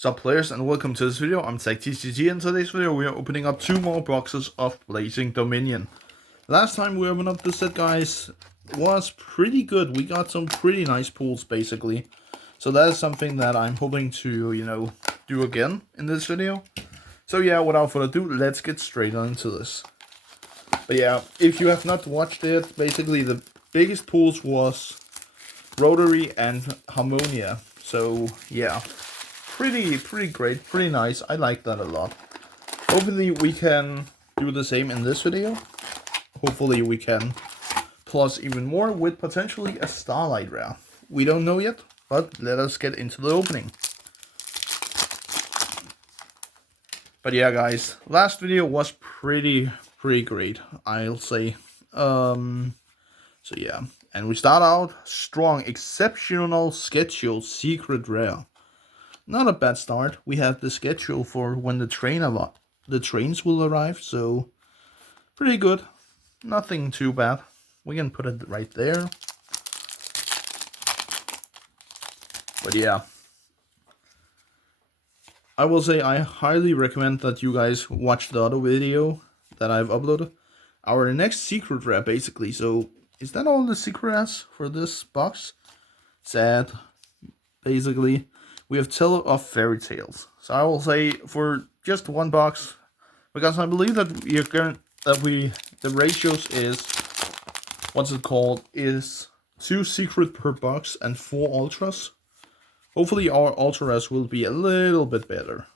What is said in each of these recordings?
Sup players, and welcome to this video. I'm TechTCG. In today's video we are opening up 2 more boxes of Blazing Dominion. Last time we opened up this set, guys, was pretty good. We got some pretty nice pulls basically. So that is something that I'm hoping to, do again in this video. So yeah, without further ado, let's get straight on into this. But yeah, if you have not watched it, basically the biggest pulls was Rotary and Harmonia. So yeah, pretty great, pretty nice. I like that a lot. Hopefully we can do the same in this video. Hopefully we can plus even more with potentially a Starlight rare. We don't know yet, but let us get into the opening. But yeah, guys, last video was pretty great, I'll say. So yeah, and we start out strong, exceptional schedule, secret rare. Not a bad start. We have the schedule for when the trains will arrive, so pretty good. Nothing too bad. We can put it right there. But yeah, I will say I highly recommend that you guys watch the other video that I've uploaded. Our next secret rare, basically. So, is that all the secret rares for this box? Sad. Basically, we have Teller of Fairy Tales. So I will say for just one box, because I believe that the ratios is, is 2 secret per box and 4 ultras. Hopefully our ultras will be a little bit better.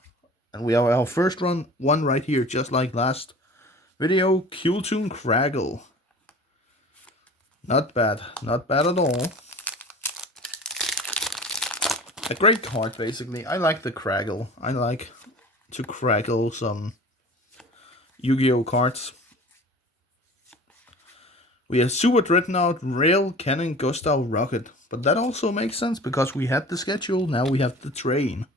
And we have our first one right here, just like last video, Qtoon Craggle. Not bad at all. A great card, basically. I like the Craggle. I like to Craggle some Yu-Gi-Oh cards. We have Super Dreadnought, Rail, Cannon, Gustav, Rocket. But that also makes sense because we had the schedule, now we have the train.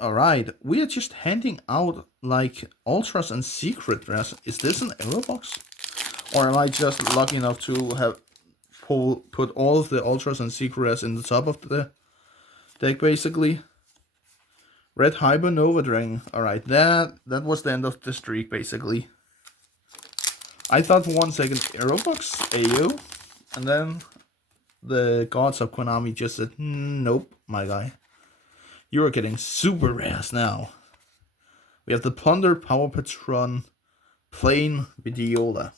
Alright, we are just handing out like ultras and secret rares. Is this an error box? Or am I just lucky enough to have put all of the ultras and secret rares in the top of the deck basically? Red Hyper Nova Dragon. Alright, that was the end of the streak basically. I thought for 1 second error box, Ayo, and then the gods of Konami just said, nope, my guy. You are getting super rares now. We have the Plunder, Power Patron, Plain Vidiola.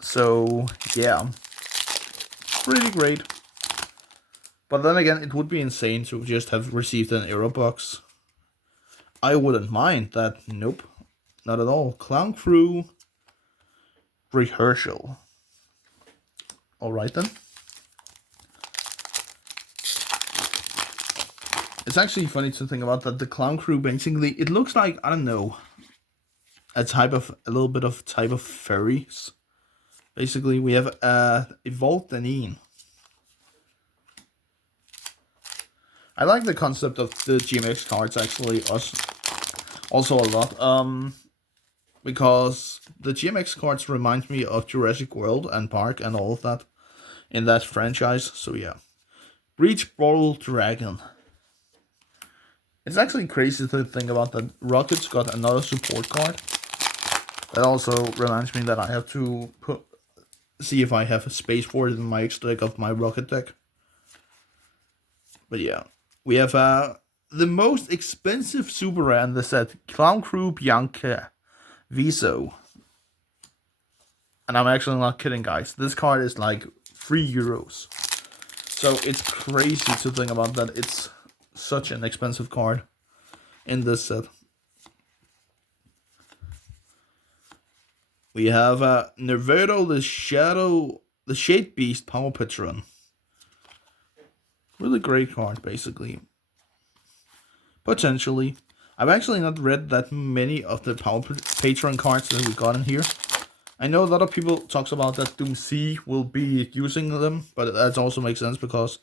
So, yeah. Pretty great. But then again, it would be insane to just have received an error box. I wouldn't mind that. Nope. Not at all. Clown Crew, Rehearsal. Alright then. It's actually funny to think about that the Clown Crew basically, it looks like, I don't know, a little bit of type of fairies. Basically, we have Evolved Deneen. I like the concept of the GMX cards actually also a lot. Because the GMX cards remind me of Jurassic World and Park and all of that in that franchise. So yeah. Breach Bottle Dragon. It's actually crazy to think about that Rocket's got another support card. That also reminds me that I have to see if I have a space for it in my extra deck of my Rocket deck. But yeah. We have the most expensive super rare in the set, Clown Crew Bianca Viso. And I'm actually not kidding, guys. This card is like €3. So it's crazy to think about that it's such an expensive card in this set. We have Nervato, the Shade Beast Power Patron. Really great card, basically. Potentially. I've actually not read that many of the Power Patron cards that we got in here. I know a lot of people talks about that Doom C will be using them, but that also makes sense because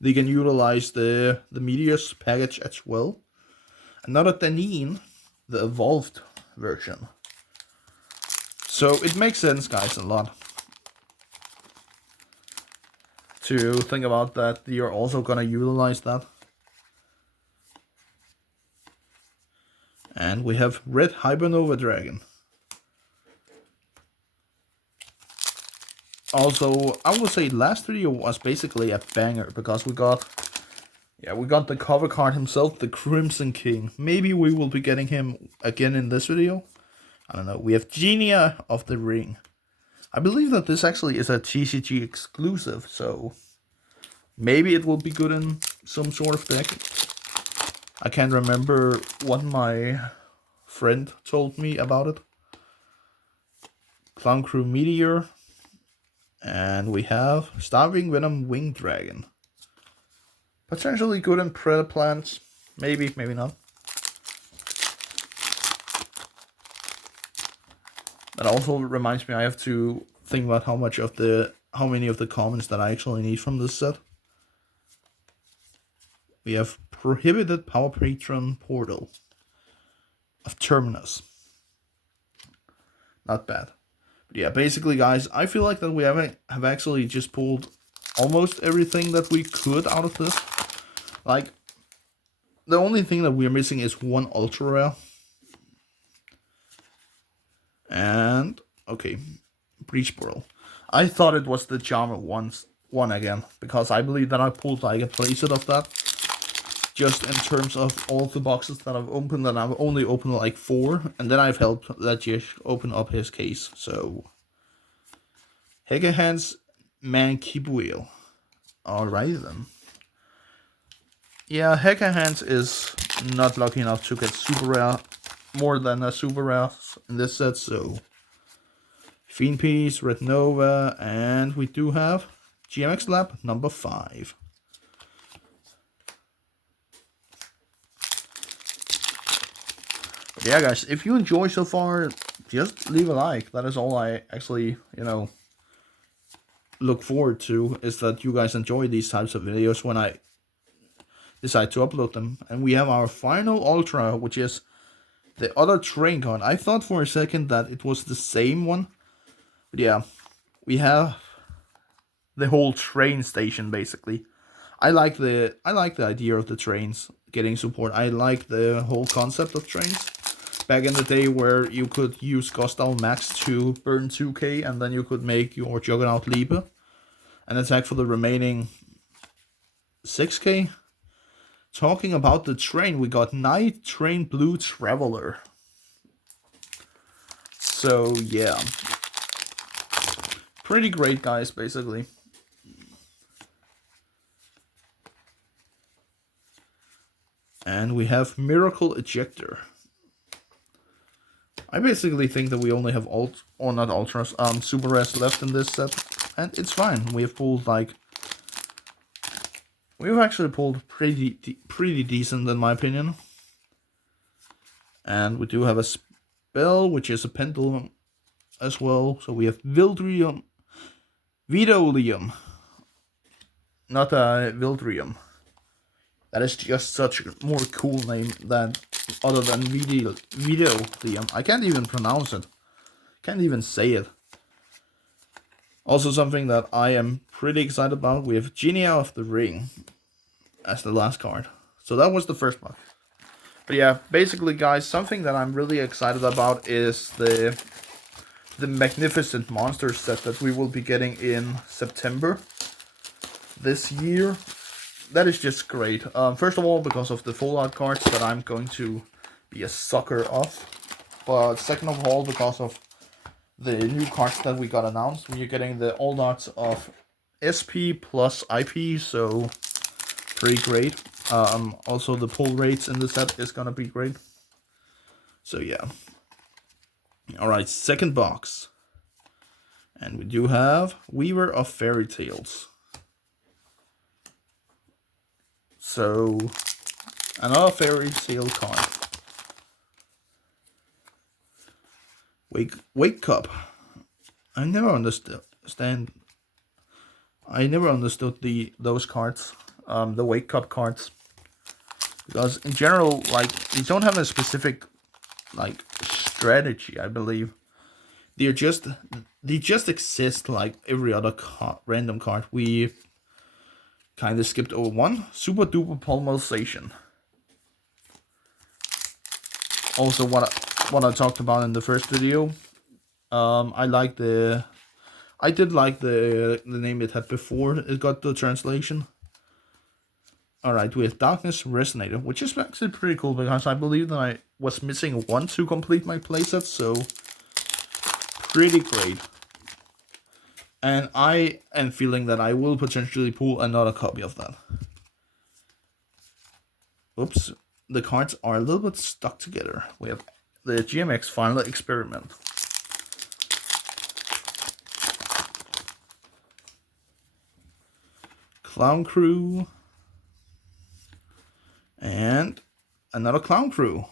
they can utilize the Meteors package as well. Another Deneen, the evolved version. So it makes sense, guys, a lot. to think about that you're also gonna utilize that. And we have Red Hibernova Dragon. Also, I would say last video was basically a banger because we got the cover card himself, the Crimson King. Maybe we will be getting him again in this video. I don't know. We have Genia of the Ring. I believe that this actually is a TCG exclusive, so maybe it will be good in some sort of deck. I can't remember what my friend told me about it. Clown Crew Meteor. And we have Starving Venom Winged Dragon. Potentially good in Predator Plants. Maybe, maybe not. That also reminds me I have to think about how many of the commons that I actually need from this set. We have Prohibited Power Patron Portal of Terminus. Not bad. But yeah, basically guys, I feel like that we have actually just pulled almost everything that we could out of this. Like, the only thing that we're missing is one ultra rare. And, okay, Breach Pearl. I thought it was the Charmer one again, because I believe that I pulled like a playset of that. Just in terms of all the boxes that I've opened, and I've only opened like 4, and then I've helped Legish open up his case, so... Hecahan's Mankeep Wheel. Alright then. Yeah, Hecahan's is not lucky enough to get super rare, more than a super rare in this set, so... Fiend Piece, Red Nova, and we do have GMX Lab number 5. Yeah guys, if you enjoy so far, just leave a like. That is all I actually, look forward to, is that you guys enjoy these types of videos when I decide to upload them. And we have our final Ultra, which is the other train card. I thought for a second that it was the same one. But yeah, we have the whole train station basically. I like the idea of the trains getting support. I like the whole concept of trains. Back in the day where you could use Gostal Max to burn 2k and then you could make your Juggernaut Liebe and attack for the remaining 6k. Talking about the train, we got Night Train Blue Traveler. So yeah. Pretty great guys, basically. And we have Miracle Ejector. I basically think that we only have super rares left in this set, and it's fine. We have pulled we've actually pulled pretty decent in my opinion. And we do have a spell, which is a pendulum as well. So we have Vildrium, Vidolium, not a Vildrium. That is just such a more cool name than other than Vidolium. I can't even pronounce it. Can't even say it. Also something that I am pretty excited about. We have Genia of the Ring as the last card. So that was the first box. But yeah, basically guys, something that I'm really excited about is the Magnificent Monsters set that we will be getting in September this year. That is just great. First of all, because of the full art cards that I'm going to be a sucker of. But second of all, because of the new cards that we got announced. We're getting the all arts of SP plus IP, so pretty great. Also the pull rates in the set is gonna be great. So yeah. Alright, second box. And we do have Weaver of Fairy Tales. So, another Fairy Tale card. Wake Up. I never understood those cards. The Wake Up cards. Because in general, like, they don't have a specific, like, strategy, I believe. They just exist like every other random card. We kind of skipped over one. Super Duper Polymerization. Also, what I talked about in the first video. I did like the name it had before it got the translation. Alright, we have Darkness Resonator, which is actually pretty cool because I believe that I was missing one to complete my playset, so pretty great. And I am feeling that I will potentially pull another copy of that. Oops, the cards are a little bit stuck together. We have the GMX Final Experiment. Clown Crew. And another Clown Crew.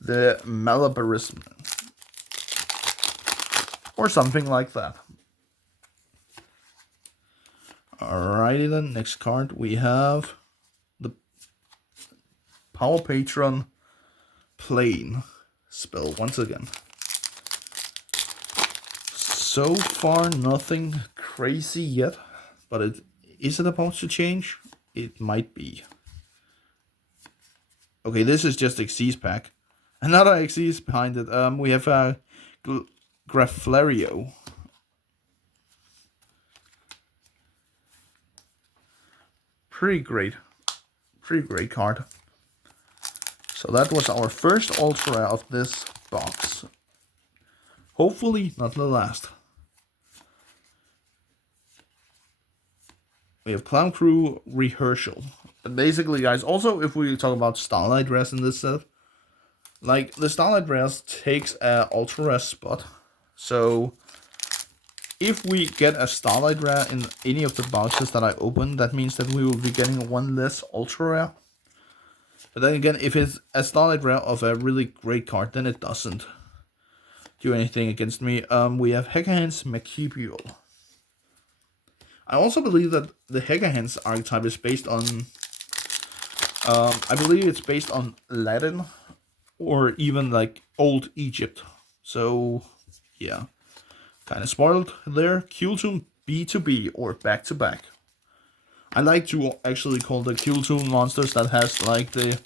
The Malabarism. Or something like that. Alrighty then, next card we have the Power Patron Plane spell once again. So far nothing crazy yet, but is it about to change? It might be. Okay, this is just Xyz pack. Another Xyz behind it. We have a Graflario. Pretty great card. So that was our first ultra rare of this box. Hopefully not the last. We have Clown Crew Rehearsal. But basically, guys, also if we talk about Starlight Rares in this set, like the Starlight Rares takes a ultra rare spot. So if we get a Starlight Rare in any of the boxes that I open, that means that we will be getting one less ultra rare. But then again, if it's a Starlight Rare of a really great card, then it doesn't do anything against me. We have Hecahans Machibial. I also believe that the Hecahans archetype is based on, I believe it's based on Latin or even like Old Egypt. So yeah, kind of spoiled there. Qtune B2B or back to back. I like to actually call the Qtune monsters that has like the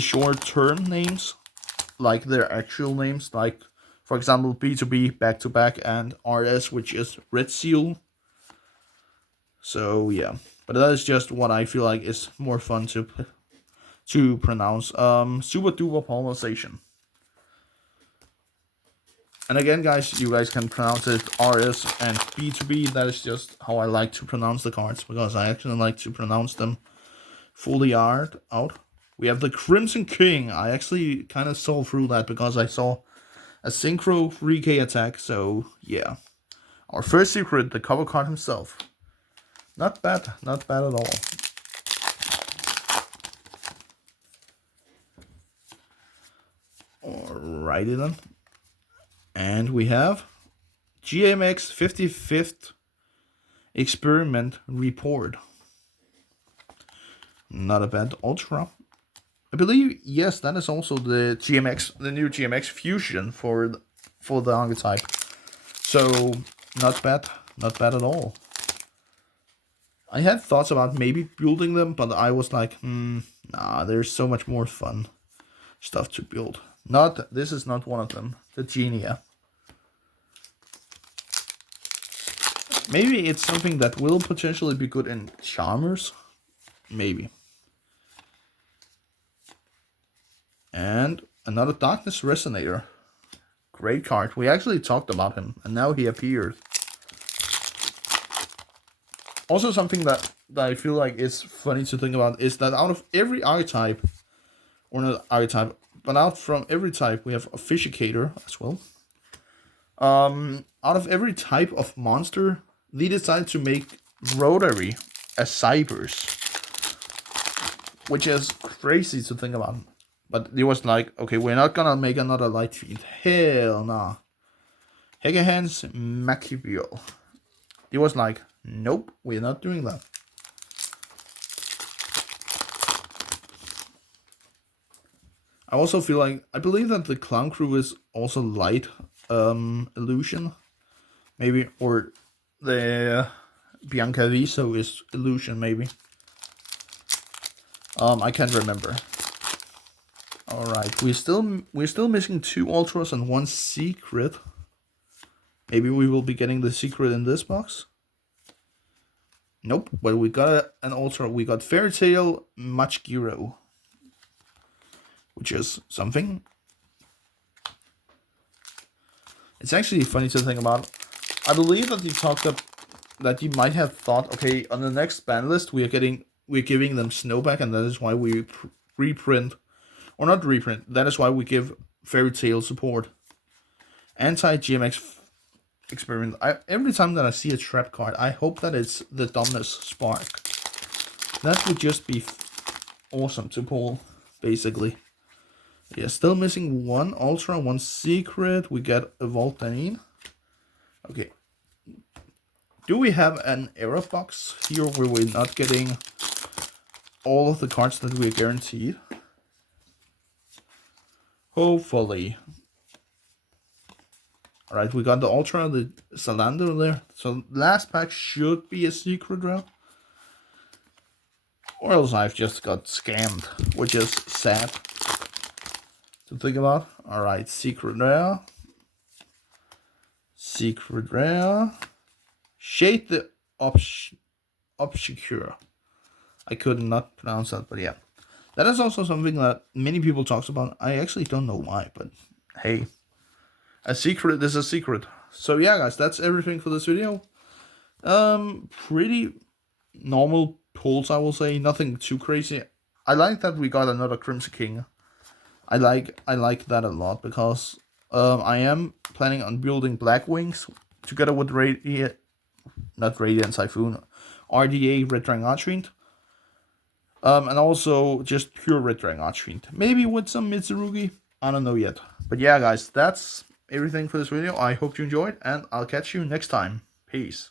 short term names, like their actual names, like for example B2B back to back and RS, which is Red Seal. So yeah, but that is just what I feel like is more fun to pronounce. Super Duper Polymerization. And again, guys, you guys can pronounce it RS and B2B. That is just how I like to pronounce the cards, because I actually like to pronounce them fully out. We have the Crimson King. I actually kind of saw through that because I saw a Synchro 3K attack. So yeah, our first secret, the cover card himself. Not bad at all. Alrighty then. And we have GMX 55th Experiment Report. Not a bad ultra. I believe, yes, that is also the GMX, the new GMX Fusion for the archetype. So not bad at all. I had thoughts about maybe building them, but I was like, nah, there's so much more fun stuff to build. This is not one of them. The Genia. Maybe it's something that will potentially be good in Charmers. Maybe. And another Darkness Resonator. Great card. We actually talked about him, and now he appeared. Also, something that I feel like is funny to think about is that out of every archetype, or not archetype, but out from every type, we have Officiator as well. Out of every type of monster, they decided to make Rotary a Cybers, which is crazy to think about. But it was like, okay, we're not gonna make another Light Fiend. Hell nah. Hecahans Machibial. It was like, nope, we're not doing that. I also feel like, I believe that the Clown Crew is also light illusion. Maybe, or the Bianca Viso is illusion, maybe. I can't remember. Alright, we're still missing 2 ultras and 1 secret. Maybe we will be getting the secret in this box. Nope, but we got an ultra. We got Fairy Tail Machgiro, which is something. It's actually funny to think about. I believe that you talked up that you might have thought, okay, on the next ban list we're giving them Snowback, and that is why we reprint, or not reprint. That is why we give Fairy Tail support. Anti-GMX experiment. Every time that I see a trap card, I hope that it's the Dumbness Spark. That would just be awesome to pull, basically. Yeah, still missing 1 ultra, 1 secret. We get a Voltane. Okay. Do we have an error box here where we're not getting all of the cards that we're guaranteed? Hopefully. Alright, we got the Ultra, the Salander there. So last pack should be a secret rare. Or else I've just got scammed, which is sad to think about. Alright, secret rare. Secret rare. Shade the Obscure. I could not pronounce that, but yeah. That is also something that many people talk about. I actually don't know why, but hey. A secret is a secret. So yeah, guys, that's everything for this video. Pretty normal pulls, I will say. Nothing too crazy. I like that we got another Crimson King. I like that a lot because I am planning on building Black Wings together with Radiant Typhoon, RDA Red Dragon Archfiend. And also just pure Red Dragon Archfiend. Maybe with some Mitsurugi. I don't know yet. But yeah, guys, that's everything for this video. I hope you enjoyed, and I'll catch you next time. Peace.